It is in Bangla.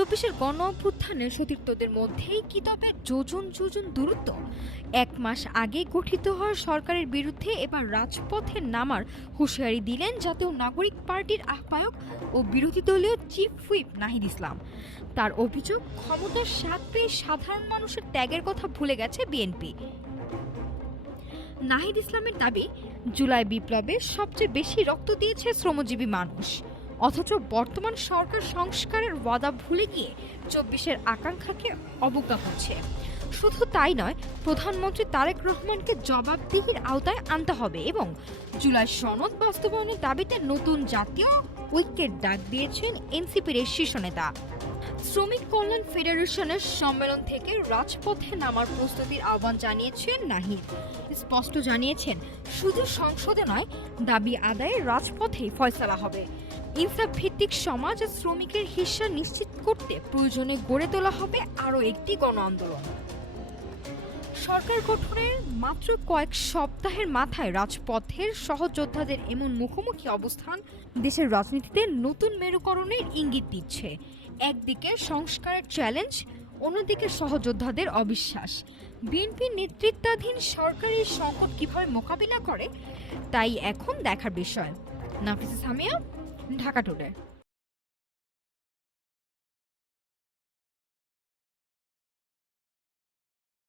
চব্বিশের গণ অভ্যুত্থানের সতীর্থদের মধ্যেই কি তবে যোজন যোজন দূরত্ব? 1 মাস আগে গঠিত হওয়া সরকারের বিরুদ্ধে এবার রাজপথে নামার হুঁশিয়ারি দিলেন জাতীয় নাগরিক পার্টির আহ্বায়ক ও বিরোধী দলীয় চিফ হুইপ নাহিদ ইসলাম। তার অভিযোগ, ক্ষমতার স্বাদ পেয়ে সাধারণ মানুষের ত্যাগের কথা ভুলে গেছে বিএনপি। নাহিদ ইসলামের দাবি, জুলাই বিপ্লবে সবচেয়ে বেশি রক্ত দিয়েছে শ্রমজীবী মানুষ, অথচ বর্তমান সরকার সংস্কারের ওয়াদা ভুলে গিয়ে 24-এর আকাঙ্ক্ষাকে অবজ্ঞা করছে। শুধু তাই নয়, প্রধানমন্ত্রী তারেক রহমানকে জবাবদিহির আওতায় আনতে হবে এবং জুলাই সনদ বাস্তবায়নের দাবিতে নতুন জাতীয় ঐক্যের ডাক দিয়েছেন এনসিপির শীর্ষ নেতা। শ্রমিক কল্যাণ ফেডারেশনের সম্মেলন থেকে রাজপথে নামার প্রস্তুতির আহ্বান জানিয়েছেন নাহিদ। স্পষ্ট জানিয়েছেন, শুধু সংসদে নয়, দাবি আদায়ে রাজপথেই ফয়সালা হবে। ইনসাফ ভিত্তিক সমাজ শ্রমিকের হিস্সা নিশ্চিত করতে প্রয়োজনে গড়ে তোলা হবে আরও একটি গণ আন্দোলন। সরকার গঠনের মাত্র কয়েক সপ্তাহের মাথায় রাজপথের সহযোদ্ধাদের এমন মুখোমুখি অবস্থান দেশের রাজনীতিতে নতুন মেরুকরণের ইঙ্গিত দিচ্ছে। একদিকে সংস্কারের চ্যালেঞ্জ, অন্যদিকে সহযোদ্ধাদের অবিশ্বাস। বিএনপি নেতৃত্বাধীন সরকারের সংকট কিভাবে মোকাবিলা করে, তাই এখন দেখার বিষয়। নাফিসা সামিয়া, ঢাকা টুডে।